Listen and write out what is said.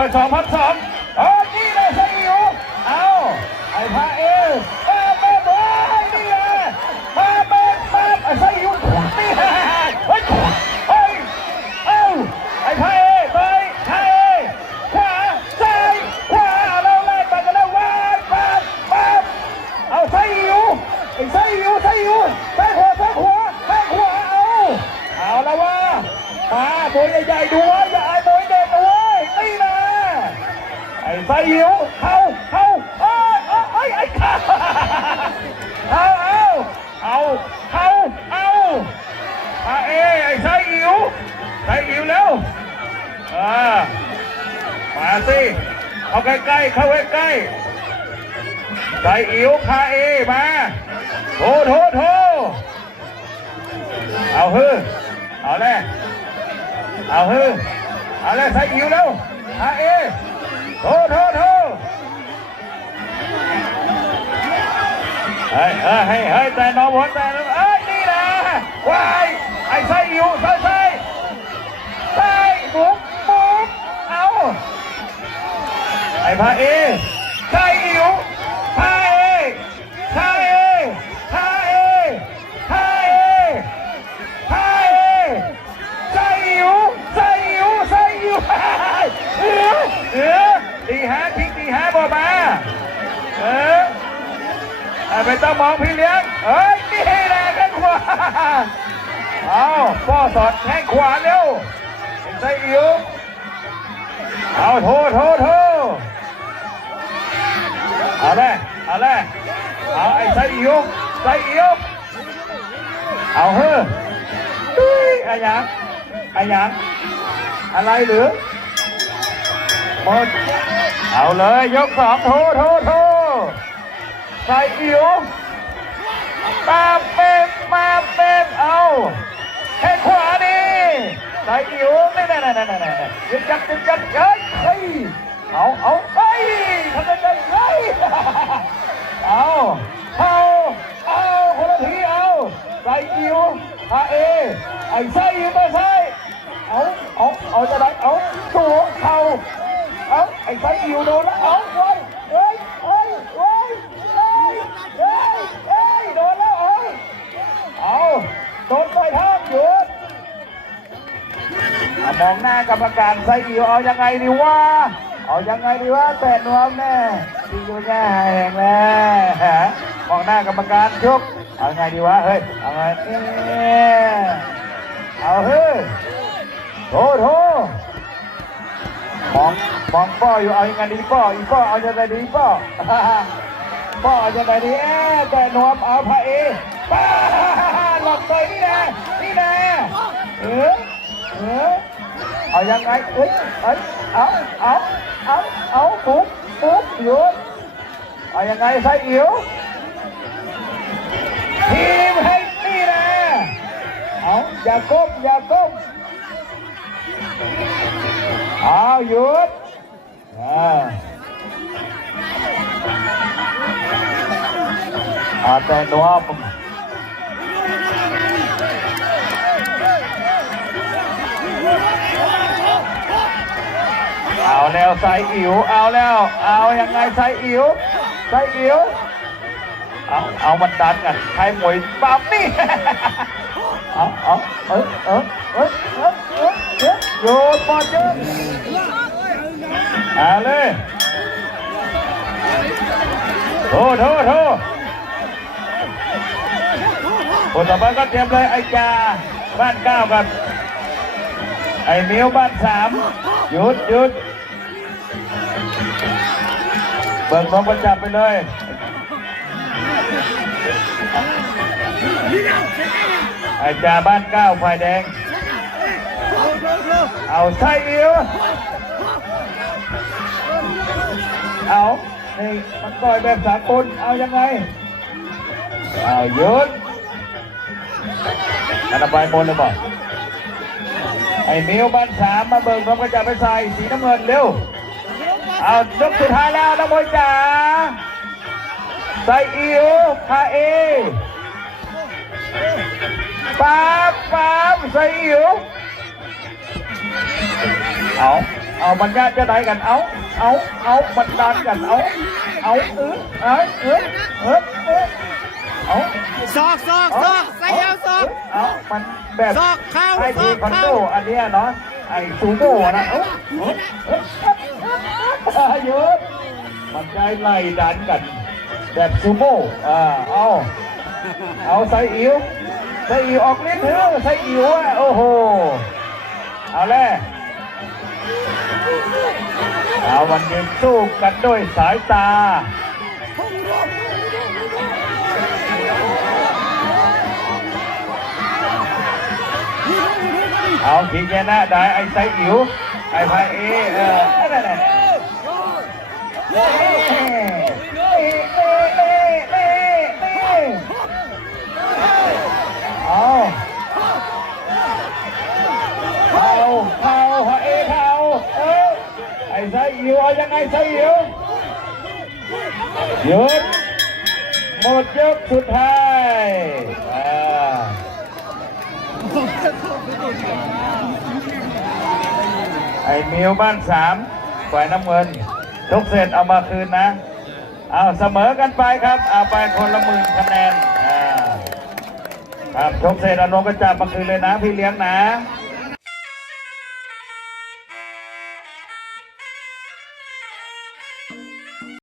อร์สองพันสองเออนี่เลยไซอิ๋วเอาไอ้พระเอมาเบิร์ดเลยนี่แหละมาเบิร์ดมาไอ้ไซอิ๋วนี่แหละเฮ้ยเฮ้ยเอ้าไอ้พระเอไปพระเอขวาซ้ายขวาเอาไล่ไปกันแล้ววางปั๊บปั๊บเอาไซอิ๋วไอ้ไซอิ๋วไซอิ๋วซ้ายขวาซ้ายขวาซ้ายขวเอาเอาล้วว่ามาตัวใหญ่ๆดูว่าอย่าไอ้ตัวเด็กนะเว้ยนี่นะ ไอ้ไฟหิวเข้าเข้าเอ้ยเอ้ยเอ้ยไอ้ข้าเอาเอาเอาเข้าเอาอาเอไอ้ไส้อิ๋วไส้อิ๋วเร็วอ่ามาสิเอาใกล้ๆเข้าใกล้ๆไส้อิ๋วคาเอมาโถโถโถเอาฮือเอาแน่เอาฮือเอาแน่ไส้อิ๋วเร็วคาเอ โทษโทโทเฮ้ยเฮ้ยเฮ้ยเฮ้ยแต่น้องหัวแต่น้องเอ้ยนี่นะวายไอ้ไส้อยู่ไส้ไส้ไส้บุกบุกเอาไอ้พระเอไส้อิ๋วพระเอพระเอพระเอพระเอพระเอไส้อิ๋วไส้อิ๋วไส้อิ๋วเออเออดีฮะทิ้งดีฮะบอมาเอออะ ไม่ต้องมองพี่เลี้ยงเอ้ย นี่แหละแข้งขวา เอาพ่อสอดแข้งขวาเร็วไส้อิ๋วเอาโทษโทษโทษเอาเลยเอาเลยเอาไอ้ไส้อิ๋วไส้อิ๋วเอาเฮ้อตุ้ยอะไอะไรยังอะไรหรือหมดเอาเลยยกสองโทโทโท ใส่อิ๋วมาเป็นมาเป็นเอาแค่ขวานี่ใส่อิ๋วนี่นี่นี่นี่นี่นี่ยึดยัดยึดยัดเฮ้ยเฮ้ยเอาเอาเฮ้ยทำได้ไงเฮ้ยเอาเอาเอาคนละทีเอาใส่อิ๋วอาเอไอ้ใส่อิ๋วไปใส่เอาเอาเอาจะได้เอาตัวเข่าเอาไอ้ไฟอิวโดนแล้วเอา อะมองหน้ากรรมการไซอิวเอายังไงดีวะเอายังไงดีวะแต่นวมแน่ที่อยู่แง่แหงแน่ฮะมองหน้ากรรมการชุกเอาไงดีวะเฮ้ยเอาไงเนี่ยเอาเฮ้ยโถโถมองมองป้ออยู่เอายังไงดีป้ออีป้อเอายังไงดีป้อป้อเอายังไงดีเอ๊ะแต่นวมเอาพระเอป้าหลอกเลยนี่นะนี่นะเออเออ เอายังไงเอ้ยเอ้ยเอาเอาเอาเอาปุ๊บปุ๊บหยุดเแต่นวมเอาแล้วใส่อิ๋วเอาแล้ว เอายังไงใส่อิ๋วใส่อิ๋วเอาเอามันดันกันใครหมวยปั๊มนี่เอาเอาเอ้ยเอ้ยเอ้ยเอ้ยเอ้ยเอ้ยโยนบอลเยอะเอาเลยโทษโทษโทษคนต่อไปก็เตรียมเลยไอ้จ่าบ้านเก้ากับไอ้มิวบ้านสามหยุดหยุด เบิกน้องประจับไปเลยไอ้จ่าบ้านเก้าไฟแดง เอาไส้อิ๋วเอานี่มันต่อยแบบสากลเอายังไง เอายุดมันเอาไปบนเลยบอกไอ้มิวบ้านสามมาเบิกน้องกระจับไปใส่สีน้ำเงินเร็ว เอายกสุดท้ายแล้วนะบอยจ๋าใส่อิ๋วพาเอป๊าบป๊าบใส่อิ๋วเอาเอาบรรยาจะไหนกันเอาเอาเอาบรรดาลกันเอาเอาเออเออเออเออเออเอาซอกซอกซอกใส่เอาซอกเอามันแบบซอกเข้าไอ้ทีคอนเข้าโดอันเนี้ยเนาะไอ้ซูโม่นะเอ้าเอ้ยเอ้ยเอ้ยเยอะ มันใจไล่ดันกันแบบซูโม่อ่าเอาเอาใส่อิ๋วใส่อิ๋วออกลิ้นเถอะใส่อิ๋วอะโอ้โหเอาแล้วเอาวันยืนสู้กันด้วยสายตาเอาทีแกนะได้ไอ้ไซอิ๋วไอ้พายเอเออ เอาเอาเอาเอเอาเออไอ้ไซอิ๋วเอายังไงไซอิ๋วหยุดหมดยกสุดท้ายไอ้มิวบ้านสามฝ่ายน้ำเงิน ชกเสร็จเอามาคืนนะเอาเสมอกันไปครับเอาไปคนละหมื่นคะแนนครับชกเสร็จเอานกกระจาบมาคืนเลยนะพี่เลี้ยงนะ